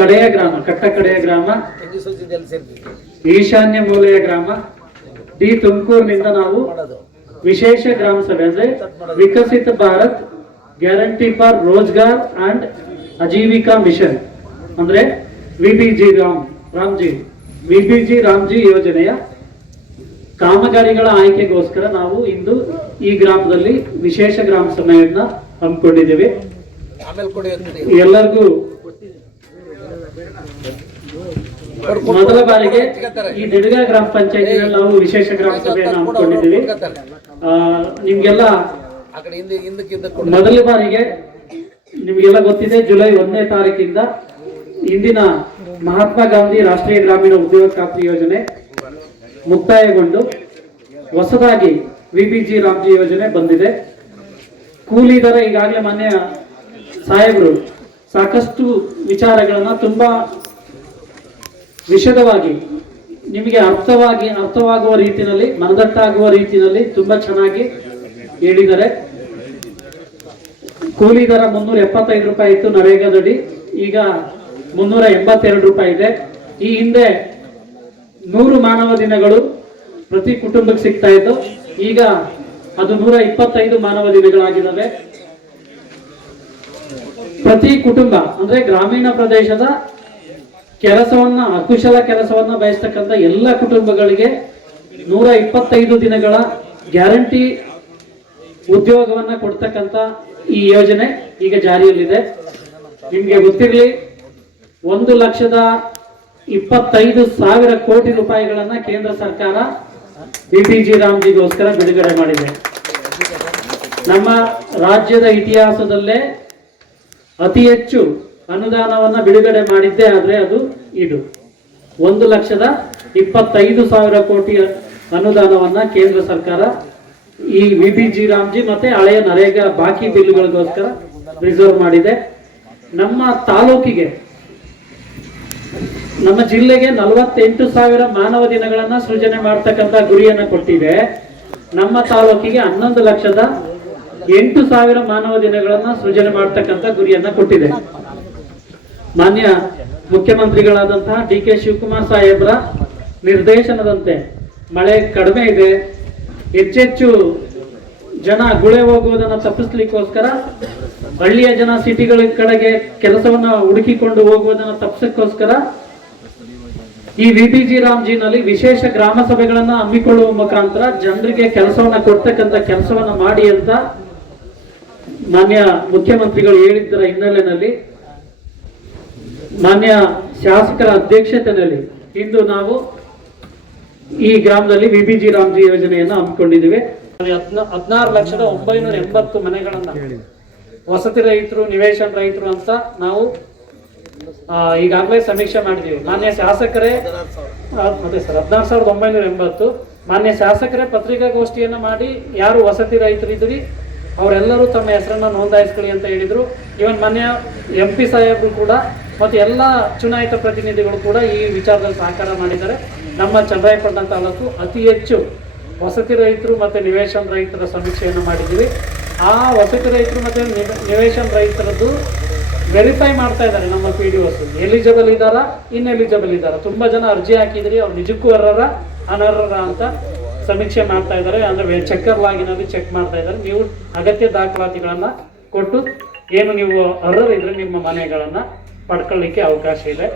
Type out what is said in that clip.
ಕಡೆಯ ಗ್ರಾಮ, ಕಟ್ಟ ಕಡೆಯ ಗ್ರಾಮ, ಈಶಾನ್ಯ ಮೂಲೆಯ ಗ್ರಾಮ ಡಿ ತುಮಕೂರಿನಿಂದ ನಾವು ವಿಶೇಷ ಗ್ರಾಮ ಸಭೆ ಅಂದ್ರೆ Viksit Bharat guarantee for Rozgar and Ajeevika mission ಅಂದ್ರೆ ವಿಬಿಜಿ ರಾಮ್ಜಿ ಯೋಜನೆಯ ಕಾಮಗಾರಿಗಳ ಆಯ್ಕೆಗೋಸ್ಕರ ನಾವು ಇಂದು ಈ ಗ್ರಾಮದಲ್ಲಿ ವಿಶೇಷ ಗ್ರಾಮ ಸಭೆಯನ್ನ ಹಮ್ಮಿಕೊಂಡಿದ್ದೇವೆ. ಎಲ್ಲರಿಗೂ ಮೊದಲ ಬಾರಿಗೆ ಈ ನಿಡಗ ಗ್ರಾಮ ಪಂಚಾಯತ್ ನಾವು ವಿಶೇಷ ಗ್ರಾಮ ಸಭೆಯನ್ನು ಹಮ್ಮಿಕೊಂಡಿದ್ದೀವಿ. ನಿಮ್ಗೆಲ್ಲ ಮೊದಲ ಬಾರಿಗೆ ನಿಮ್ಗೆಲ್ಲ ಗೊತ್ತಿದೆ, ಜುಲೈ 1ನೇ ತಾರೀಕಿಂದ ಇಂದಿನ ಮಹಾತ್ಮ ಗಾಂಧಿ ರಾಷ್ಟ್ರೀಯ ಗ್ರಾಮೀಣ ಉದ್ಯೋಗ ಖಾತ್ರಿ ಯೋಜನೆ ಮುಕ್ತಾಯಗೊಂಡು ಹೊಸದಾಗಿ ವಿಬಿಜಿ ರಾಮ್ಜಿ ಯೋಜನೆ ಬಂದಿದೆ. ಕೂಲಿ ದರ ಈಗಾಗಲೇ ಮಾನ್ಯ ಸಾಹೇಬರು ಸಾಕಷ್ಟು ವಿಚಾರಗಳನ್ನ ತುಂಬಾ ವಿಶದವಾಗಿ ನಿಮಗೆ ಅರ್ಥವಾಗುವ ರೀತಿಯಲ್ಲಿ, ಮನದಟ್ಟಾಗುವ ರೀತಿಯಲ್ಲಿ ತುಂಬಾ ಚೆನ್ನಾಗಿ ಹೇಳಿದ್ದಾರೆ. ಕೂಲಿ ದರ 375 ರೂಪಾಯಿ ಇತ್ತು ನರೇಗಾದಡಿ, ಈಗ 382 ರೂಪಾಯಿ ಇದೆ. ಈ ಹಿಂದೆ 100 ಮಾನವ ದಿನಗಳು ಪ್ರತಿ ಕುಟುಂಬಕ್ಕೆ ಸಿಗ್ತಾ ಇತ್ತು, ಈಗ ಅದು 125 ಮಾನವ ದಿನಗಳಾಗಿದ್ದಾವೆ. ಪ್ರತಿ ಕುಟುಂಬ ಅಂದ್ರೆ ಗ್ರಾಮೀಣ ಪ್ರದೇಶದ ಕೆಲಸವನ್ನ, ಅಕುಶಲ ಕೆಲಸವನ್ನ ಬಯಸ್ತಕ್ಕಂಥ ಎಲ್ಲ ಕುಟುಂಬಗಳಿಗೆ 125 ದಿನಗಳ ಗ್ಯಾರಂಟಿ ಉದ್ಯೋಗವನ್ನ ಕೊಡ್ತಕ್ಕಂಥ ಈ ಯೋಜನೆ ಈಗ ಜಾರಿಯಲ್ಲಿದೆ. ನಿಮ್ಗೆ ಗೊತ್ತಿರಲಿ, 1,25,000 ಕೋಟಿ ರೂಪಾಯಿಗಳನ್ನ ಕೇಂದ್ರ ಸರ್ಕಾರ ಬಿಬಿಜಿ ರಾಮ್ಜಿಗೋಸ್ಕರ ಬಿಡುಗಡೆ ಮಾಡಿದೆ. ನಮ್ಮ ರಾಜ್ಯದ ಇತಿಹಾಸದಲ್ಲೇ ಅತಿ ಹೆಚ್ಚು ಅನುದಾನವನ್ನ ಬಿಡುಗಡೆ ಮಾಡಿದ್ದೇ ಆದ್ರೆ ಅದು ಇದು 1,25,000 ಕೋಟಿ ಅನುದಾನವನ್ನ ಕೇಂದ್ರ ಸರ್ಕಾರ ಈ ವಿಬಿಜಿ ರಾಮ್ಜಿ ಮತ್ತೆ ಹಳೆಯ ನರೇಗಾ ಬಾಕಿ ಬಿಲ್ಗಳಿಗೋಸ್ಕರ ರಿಸರ್ವ್ ಮಾಡಿದೆ. ನಮ್ಮ ತಾಲೂಕಿಗೆ, ನಮ್ಮ ಜಿಲ್ಲೆಗೆ 48,000 ಮಾನವ ದಿನಗಳನ್ನ ಸೃಜನೆ ಮಾಡ್ತಕ್ಕಂಥ ಗುರಿಯನ್ನ ಕೊಟ್ಟಿದೆ. ನಮ್ಮ ತಾಲೂಕಿಗೆ 11,08,000 ಮಾನವ ದಿನಗಳನ್ನ ಸೃಜನೆ ಮಾಡ್ತಕ್ಕಂಥ ಗುರಿಯನ್ನ ಕೊಟ್ಟಿದೆ. ಮಾನ್ಯ ಮುಖ್ಯಮಂತ್ರಿಗಳಾದಂತಹ DK ಶಿವಕುಮಾರ್ ಸಾಹೇಬ್ರ ನಿರ್ದೇಶನದಂತೆ ಮಳೆ ಕಡಿಮೆ ಇದೆ, ಹೆಚ್ಚೆಚ್ಚು ಜನ ಗುಳೆ ಹೋಗುವುದನ್ನು ತಪ್ಪಿಸ್ಲಿಕ್ಕೋಸ್ಕರ, ಹಳ್ಳಿಯ ಜನ ಸಿಟಿಗಳ ಕಡೆಗೆ ಕೆಲಸವನ್ನ ಹುಡುಕಿಕೊಂಡು ಹೋಗುವುದನ್ನು ತಪ್ಪಿಸಕ್ಕೋಸ್ಕರ ಈ ವಿಬಿಜಿ ರಾಮ್ಜಿನಲ್ಲಿ ವಿಶೇಷ ಗ್ರಾಮ ಸಭೆಗಳನ್ನ ಹಮ್ಮಿಕೊಳ್ಳುವ ಮುಖಾಂತರ ಜನರಿಗೆ ಕೆಲಸವನ್ನ ಕೊಡ್ತಕ್ಕಂಥ ಕೆಲಸವನ್ನ ಮಾಡಿ ಅಂತ ಮಾನ್ಯ ಮುಖ್ಯಮಂತ್ರಿಗಳು ಹೇಳಿದ್ದರ ಹಿನ್ನೆಲೆಯಲ್ಲಿ ಮಾನ್ಯ ಶಾಸಕರ ಅಧ್ಯಕ್ಷತೆಯಲ್ಲಿ ಇಂದು ನಾವು ಈ ಗ್ರಾಮದಲ್ಲಿ ವಿಬಿಜಿ ರಾಮ್ಜಿ ಯೋಜನೆಯನ್ನು ಹಮ್ಮಿಕೊಂಡಿದ್ದೀವಿ. 16,980 ಮನೆಗಳನ್ನ ವಸತಿ ರಹಿತರು, ನಿವೇಶನ ರಹಿತರು ಅಂತ ನಾವು ಈಗಾಗಲೇ ಸಮೀಕ್ಷೆ ಮಾಡಿದ್ದೀವಿ. ಮಾನ್ಯ ಶಾಸಕರೇ, ಅದೇ ಸರ್, 16,980 ಮಾನ್ಯ ಶಾಸಕರೇ ಪತ್ರಿಕಾಗೋಷ್ಠಿಯನ್ನ ಮಾಡಿ ಯಾರು ವಸತಿ ರಹಿತರಿದ್ರಿ ಅವರೆಲ್ಲರೂ ತಮ್ಮ ಹೆಸರನ್ನ ನೋಂದಾಯಿಸ್ಕೊಳ್ಳಿ ಅಂತ ಹೇಳಿದ್ರು. ಇವನ್ ಮಾನ್ಯ MP ಸಾಹೇಬರು ಕೂಡ ಮತ್ತು ಎಲ್ಲ ಚುನಾಯಿತ ಪ್ರತಿನಿಧಿಗಳು ಕೂಡ ಈ ವಿಚಾರದಲ್ಲಿ ಸಹಕಾರ ಮಾಡಿದ್ದಾರೆ. ನಮ್ಮ ಚನ್ನರಾಯಪಟ್ಟಣ ತಾಲೂಕು ಅತಿ ಹೆಚ್ಚು ವಸತಿ ರಹಿತರು ಮತ್ತು ನಿವೇಶನ ರಹಿತರ ಸಮೀಕ್ಷೆಯನ್ನು ಮಾಡಿದ್ದೀವಿ. ಆ ವಸತಿ ರಹಿತರು ಮತ್ತು ನಿವೇಶನ ರಹಿತರದ್ದು ವೆರಿಫೈ ಮಾಡ್ತಾ ಇದ್ದಾರೆ ನಮ್ಮ PDOs. ಎಲಿಜಿಬಲ್ ಇದ್ದಾರಾ, ಇನ್ಎಲಿಜಿಬಲ್ ಇದ್ದಾರಾ, ತುಂಬಾ ಜನ ಅರ್ಜಿ ಹಾಕಿದ್ರಿ, ಅವ್ರು ನಿಜಕ್ಕೂ ಅನರ್ಹರ ಅಂತ ಸಮೀಕ್ಷೆ ಮಾಡ್ತಾ ಇದ್ದಾರೆ. ಅಂದ್ರೆ ಚೆಕ್ಕರ್ ಲಾಗಿನಲ್ಲಿ ಚೆಕ್ ಮಾಡ್ತಾ ಇದ್ದಾರೆ. ನೀವು ಅಗತ್ಯ ದಾಖಲಾತಿಗಳನ್ನ ಕೊಟ್ಟು ಏನು ನೀವು ಅರ್ಹರಿದ್ರೆ ನಿಮ್ಮ ಮನೆಗಳನ್ನ ಪಡ್ಕೊಳ್ಳಿಕ್ಕೆ ಅವಕಾಶ ಇದೆ.